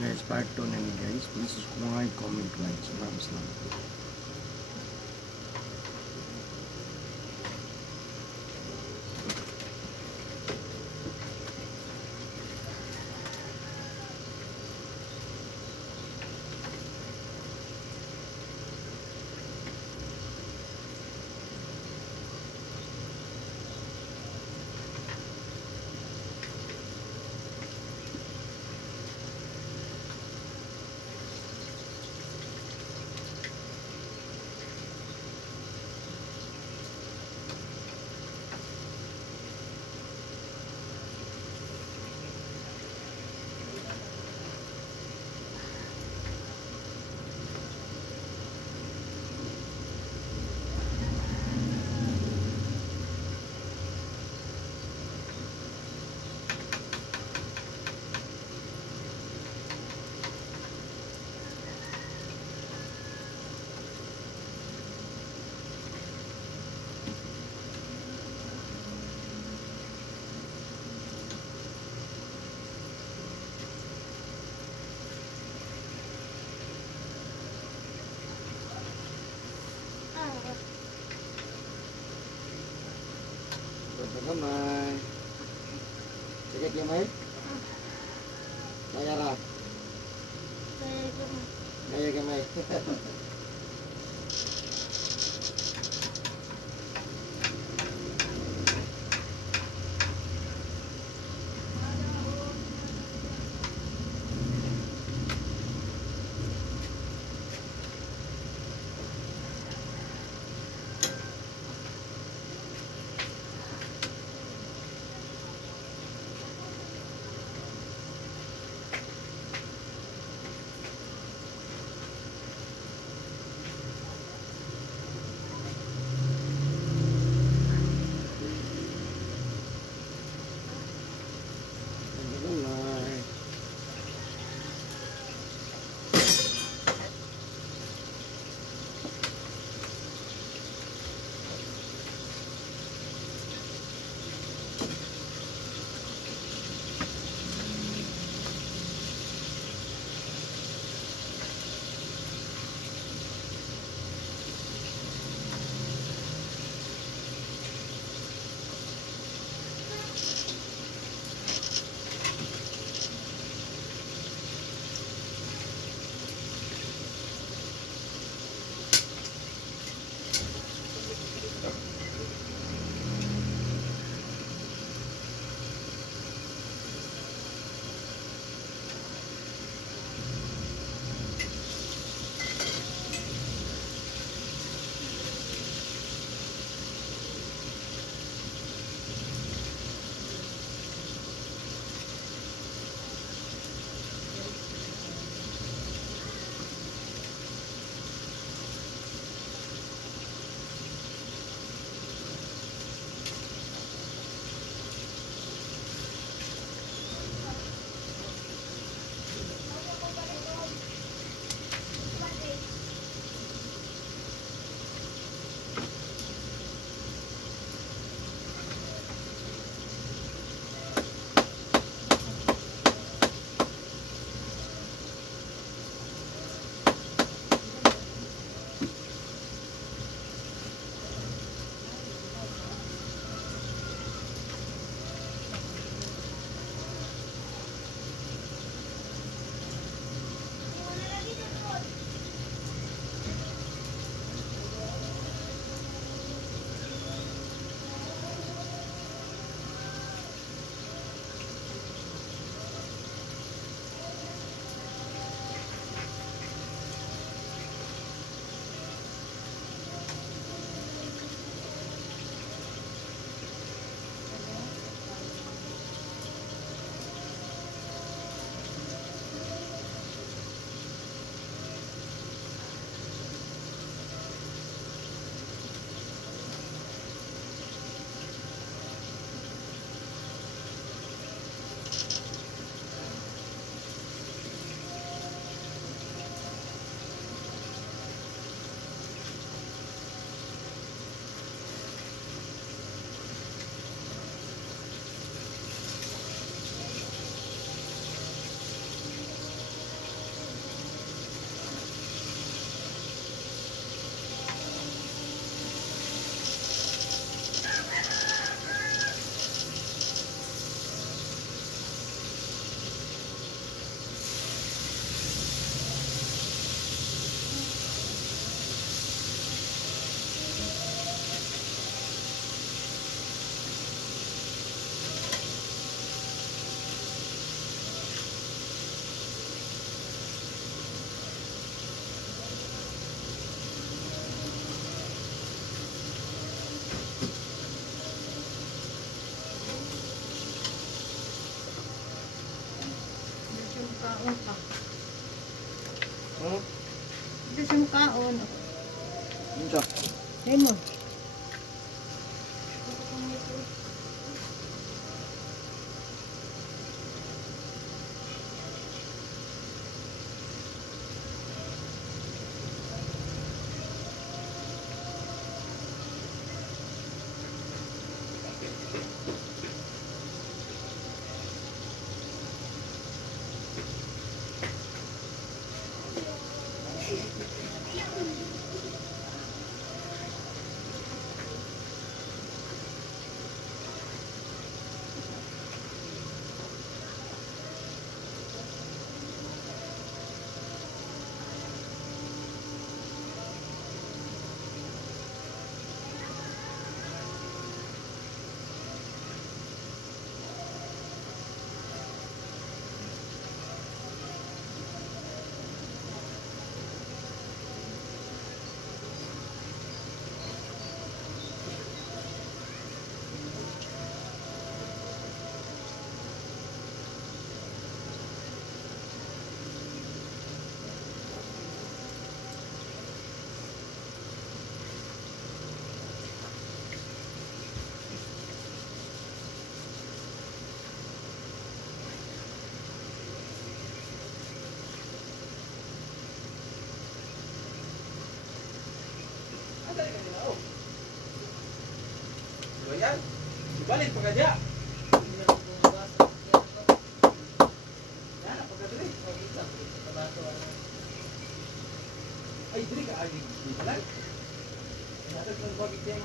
guys, part 2 na ni guys. Please subscribe, comment, like. Maraming salamat. Kamay. Sakit kamay? Kaya ra. Kaya kamay. Oh, Ito sa mukhaon. minta. Ayun mo. Ayan, ibalik pa ka dya. Yan, pagkadali. Ay, dili ka aging ibalan. Natag ng bagit yan.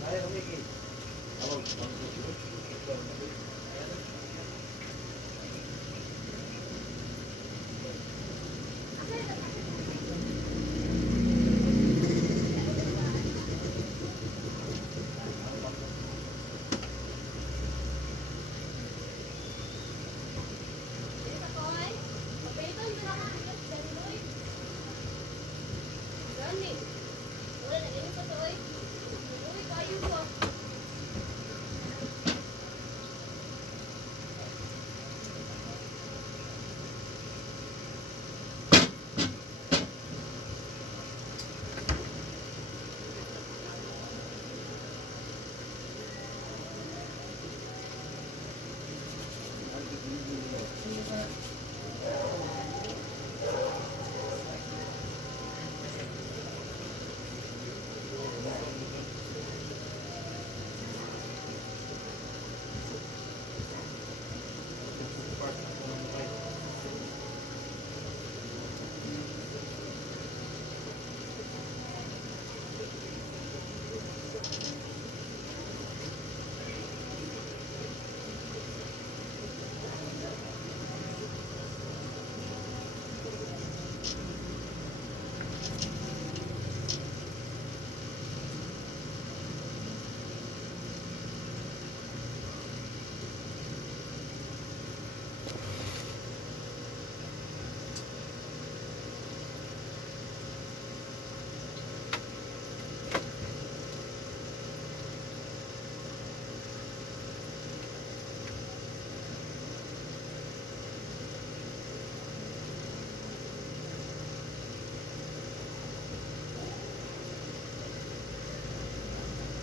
Kaya kami kay. Awag,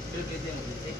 Pwede yung bitik.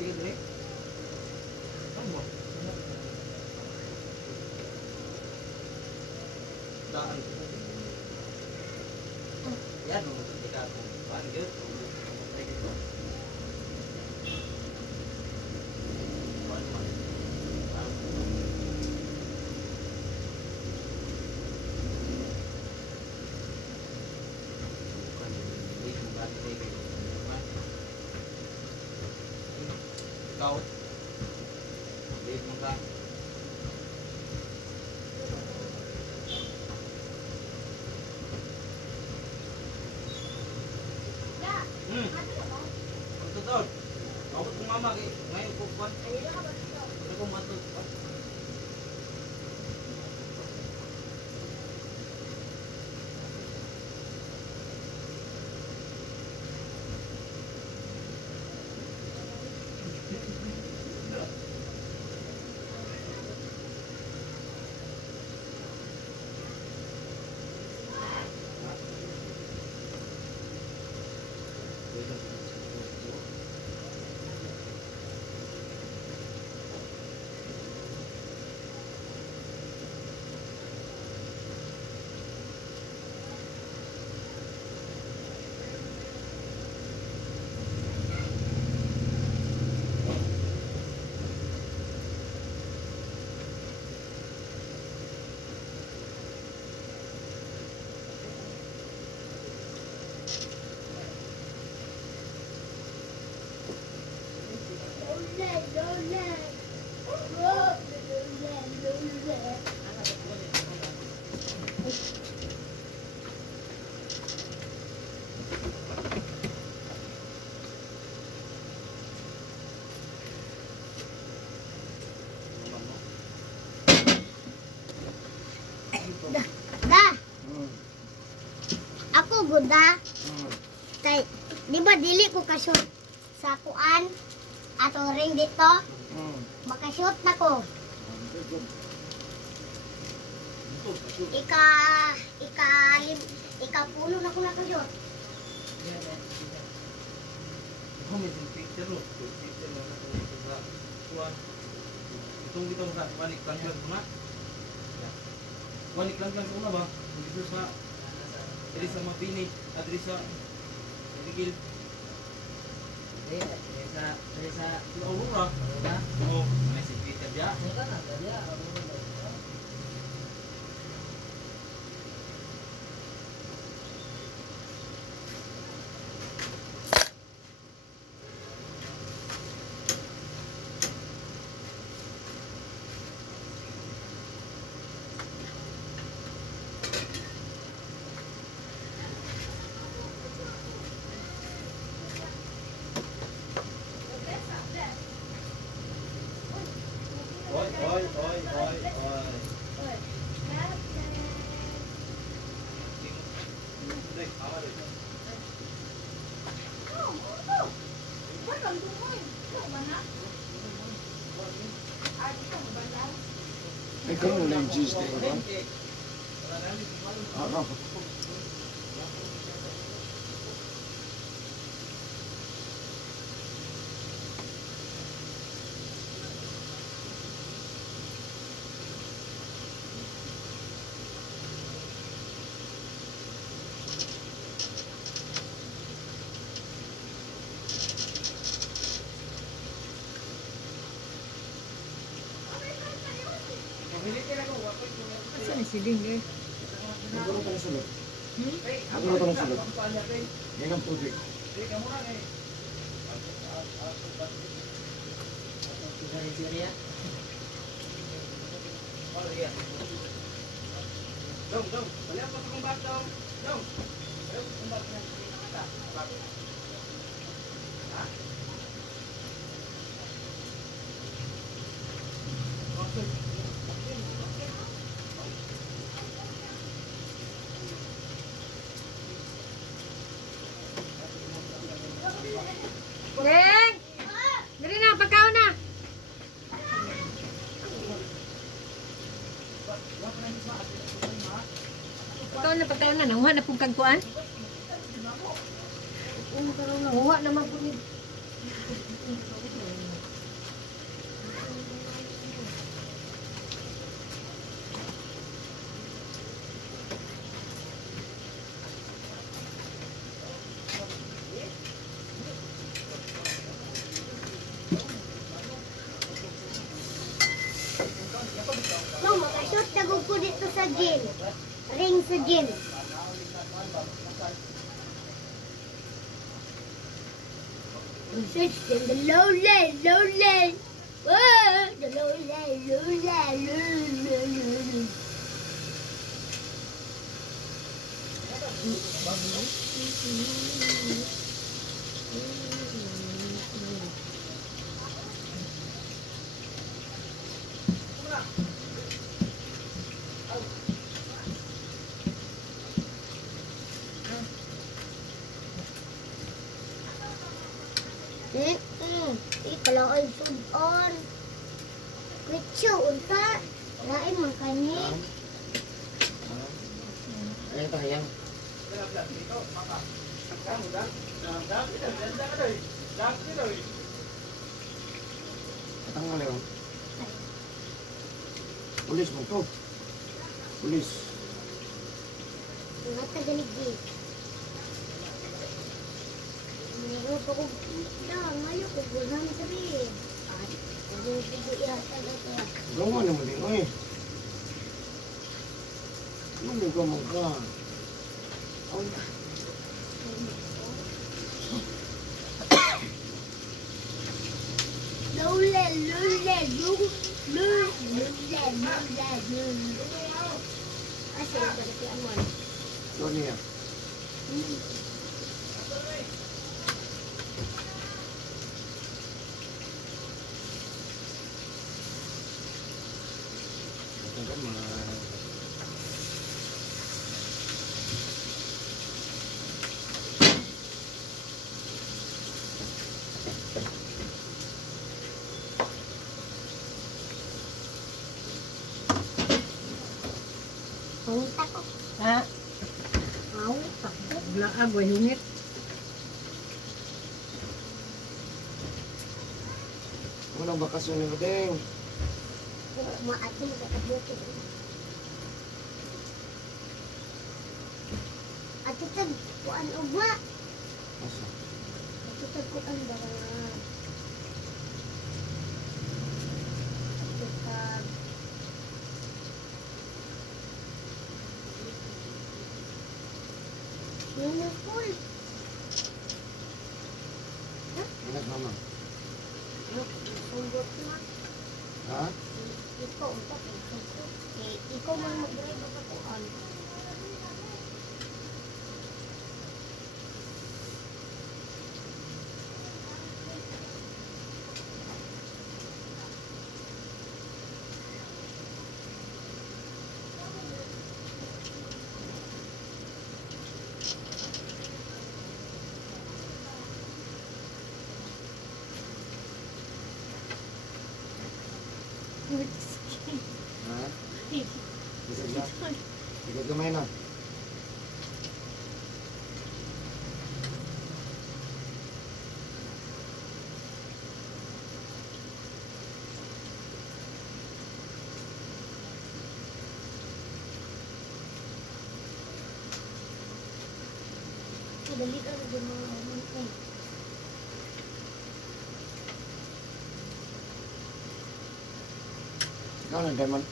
Tingin dali. Ano? Daan. Yan o. Paano yun? Pumatay dito. Paano man? Paano man? Bukan. Hindi mo ba nilay kayo? Ikaw? Hindi mo ka? Pagtutod. Ako kung mama, ngayon ko pa. Ano kung matod pa? Da, Hmm. ako guda. Hmm. Tay, di ba dili ko kashoot sa kuan? Ato ring dito, Hmm. makashoot na ko. Very good. Ika pulo na ko nakashoot. Ako may picture no. Picture no. Kuan. Itong dito sa wanik lang na. Wanik lang una ba? Dito sa diri sa Mapini at diri sa Rigil. Diri sa Aurora. Oh, may si Peter dia. Oi. Ikaw na yung cheese day ba? Ako. Asa ni siling eh? Ano ka na sulot? Ano ka na sulot? Yan ang tubig. Dong, balik apa tukang bak dong? Dong. Ayo tukang bak na. Bak. Ha? Maksud. Deng! Dali na, pagkaw na! Pagkaw na, nanguha na pong kagkuan? Nanguha naman po ni... sa gym. Search in the low lane, low lane. Whoa, the low lane, low lane, low lane. Kalau ay sud-on. Kwitso, unta. Lain man kani. Ayan ito, ayan. Katang nga lang. Pulis mo to. Pulis. Nga tagaligi. Mayroon pa ko. Ngayon ko bulan sabi. At kung hindi yata ito. Gawa naman din, oy. Lumuga mo ka. Ay, Lule, lule, lule, lule, lule, lule. Asa yung kalapian mo? doon niya. Ito ka mga... Pangita ko. Ha? Aw, takbo. Blaag, way hungit. Unang bakasyon ni Budeng. Maato mo katabuti. At ito, kuan ugma. Asa? At ito, kuan ba nga. At ito, Uniform. Anak mama. Sumbot na. Ha? Ikaw, utak. Ikaw man mag-drive sa kuan. Ha? Bisa na? Sige, gamay na. Dali ka na din mga mga. Ikaw na, Diamond.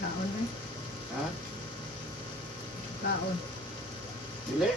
Kaon na. Ha? Kaon. Dili?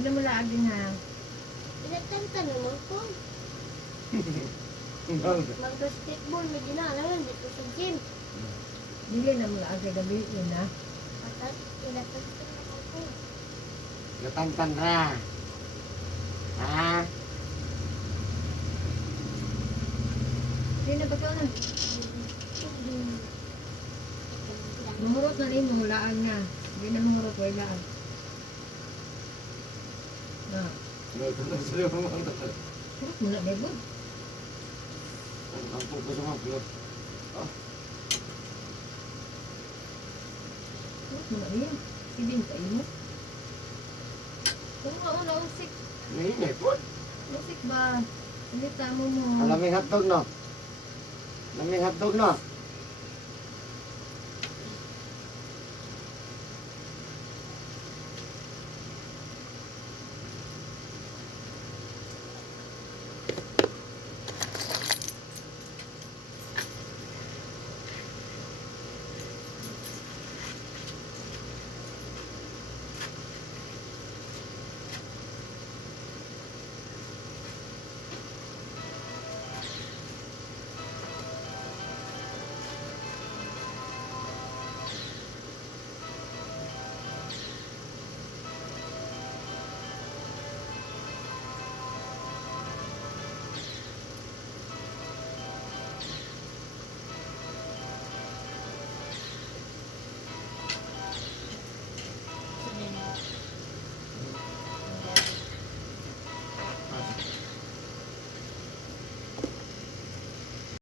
Hindi na malaag din ha. Pinagtantan naman ko. Mag-basketball, may ginalaman dito sa gym. Hindi na malaag sa gabi yun ha. At pinagtantan naman ko. Natantan ra. Ha? Hindi na ba ito na? Lumurot na rin mo, laag na. Hindi na lumurot, way laag. Na, surot mo na, Bebod. Ang pupos mo, pulot. Surot mo na rin. Ibin kayo mo. Kung mauna usik. Mainit po. Usik ba? Hindi tamo mo. Alaming hotdog no? Alaming hotdog no?